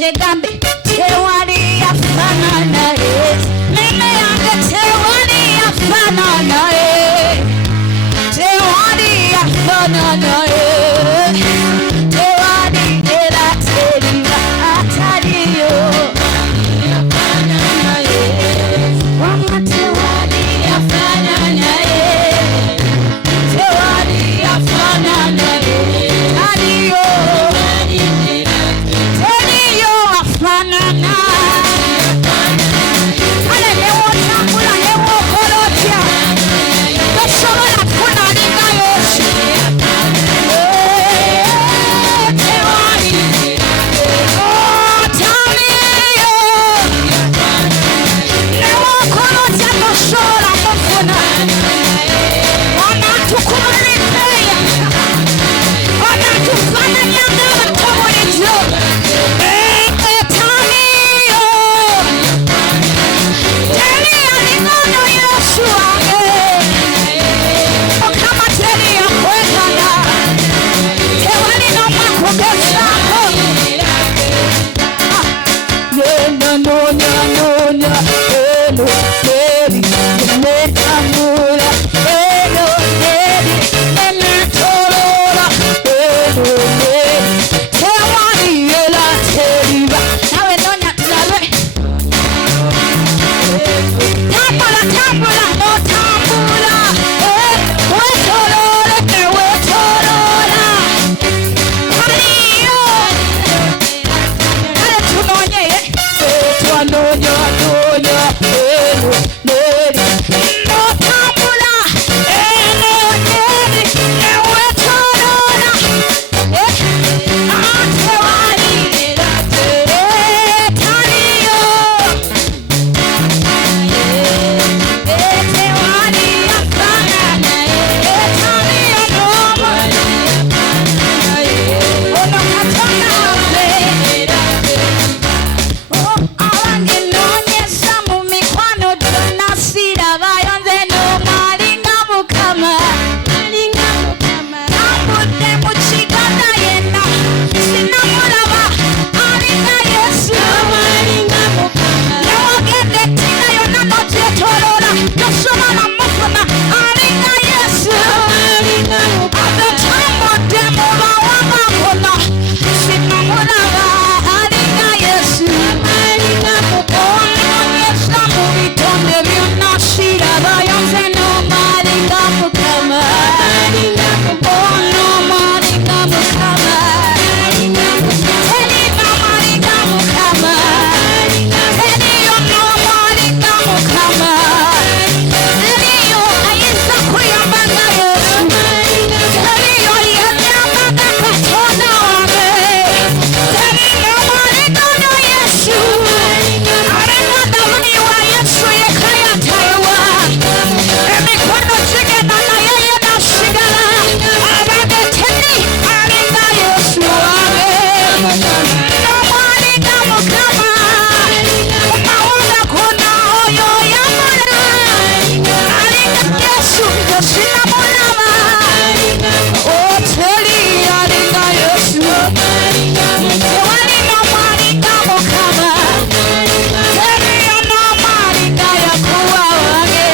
chegambe tewali afanana Yesu meme yange tewali afanana tewali afanana tewali era teriba ataliyo afanana wama tewali afanana tewali afanana aliyo teriyo afanana ale lewo tambula lewo kolotya tosobola kunalinga Yesu tewali taliyo lewo kolotya tosobola kufuna wanatukubaliteya wanatufananyanga batobulizo taliyo teriyo lingono Yesu wange okama teriyo kwekana tewali nomakugezako nonya eno teri netamula eno teri nenatolola eno teri tewali ela teriba nawe nonya tulabe tambula notambula wetolola newetolola aliyo kale tunonyeye twanonya eno neri notambula eno neri newetolola atewali taliyo etewali afanana etaliyo noma ono katonda abangenonyesa mu mikwano gyonna sirabayo nze nomalinga mukama tambudde mu kiganda yenna sinamulaba alinga Yesu newagende ettina yonna nogyetoloola tosobola mufuna alinga Yesu agatambudde mu bawanga bonna sinamulaba alinga Yesu ononyesa mu bitonde byonna sirabayo nze nomalinga mukama onomalinga mukama teri nomalinga mukama teriyo nomalinga mukama teriyo ayinza kuyambanga Yesu teriyo yanyambaga katonda wange teri nomalinga no Yesu alenga damani wa Yesu yekayatayiwa emikono gigenda naye yenasigala abage teri alinga Yesu wange nomalinga mukama mumawanga gonna oyo yamala alinga Yesu nze sinamulaba teri alinga Yesu tewali nomalinga mukama teriyo nomalinga yakuwa wange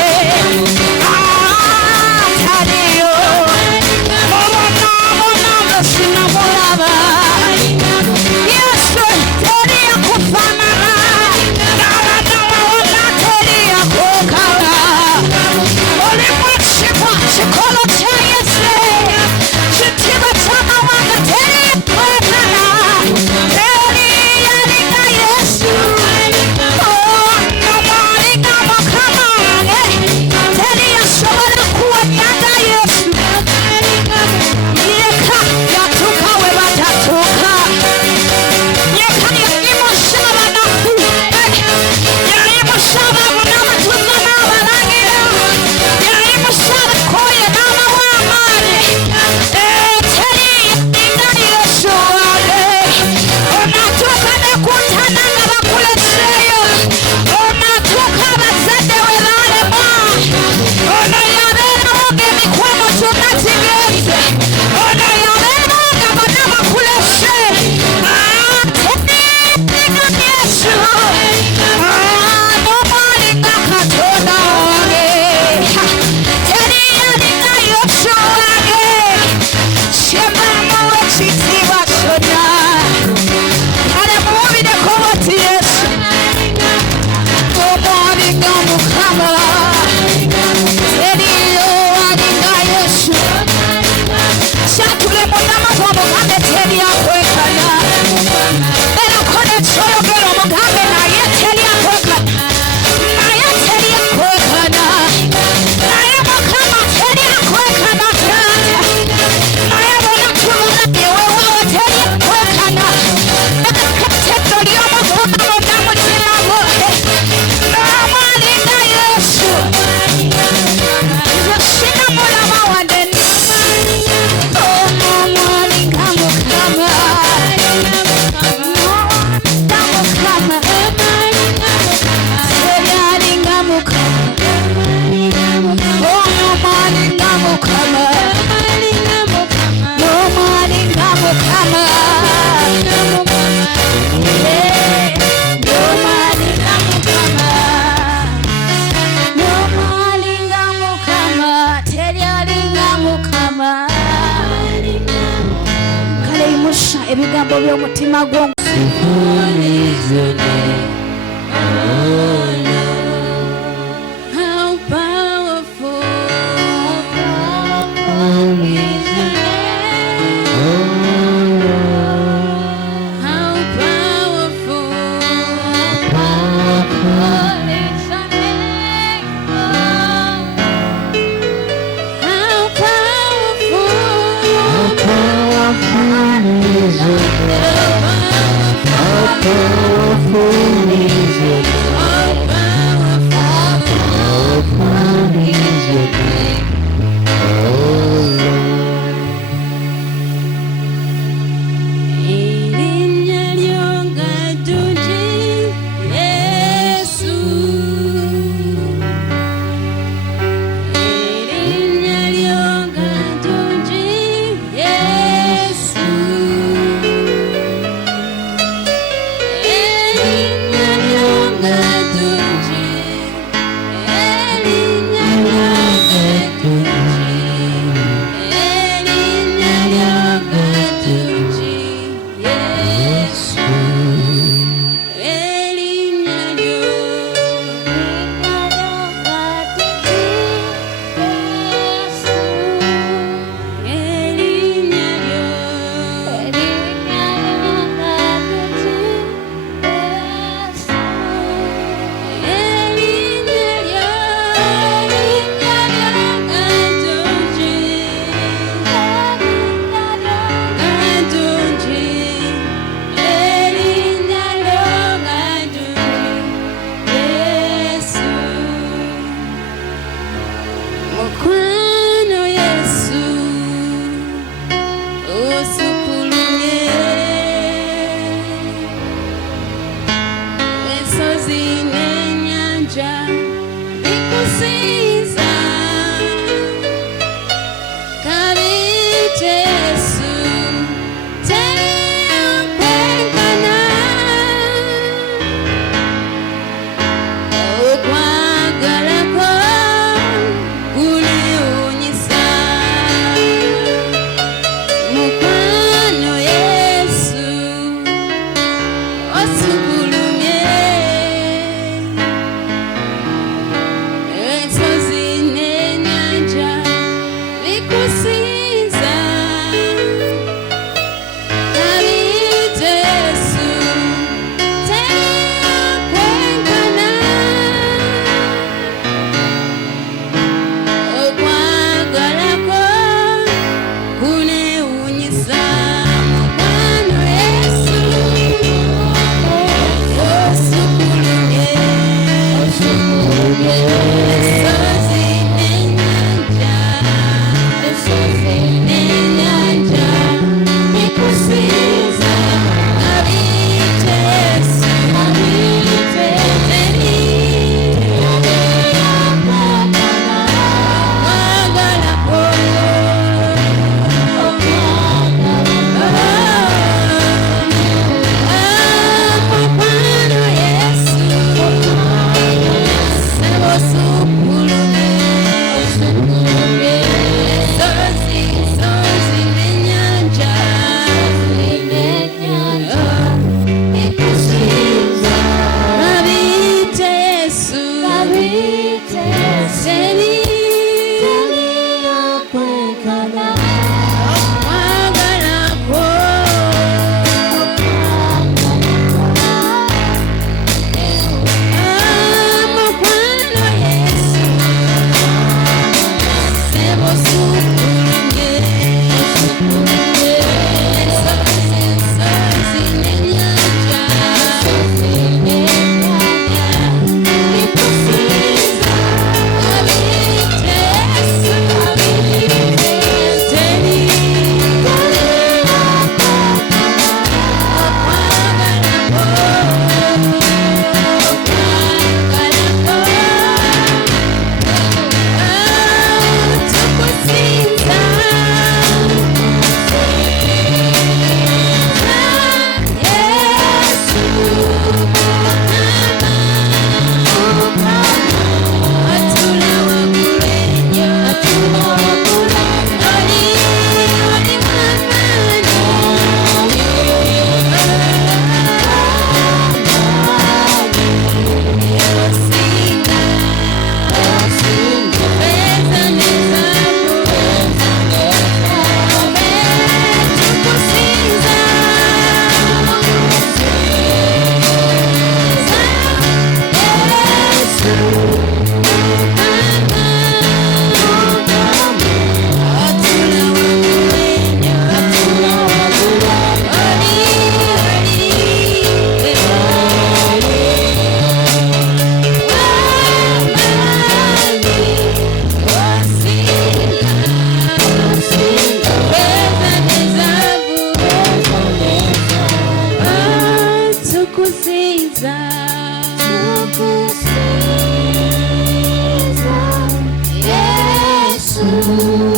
taliyo mubonabona nze sinamulaba Yesu teri yakufanana n'abagabo bonna teri yakukana olimu ekikwa kikolo kya Yesu kitiibwa ky'amawanga teri yakwekana teri yalinga Yesu nomalinga mukama wange teri yasobola kuwonyanga Yesu yeka yatuuka we batatuuka yeka yayimusa abanaku yayimusa ababona abatuuza n'abalangira yayimusa abakooye n'abawala ebigambo by'omutima gwo. Yesu.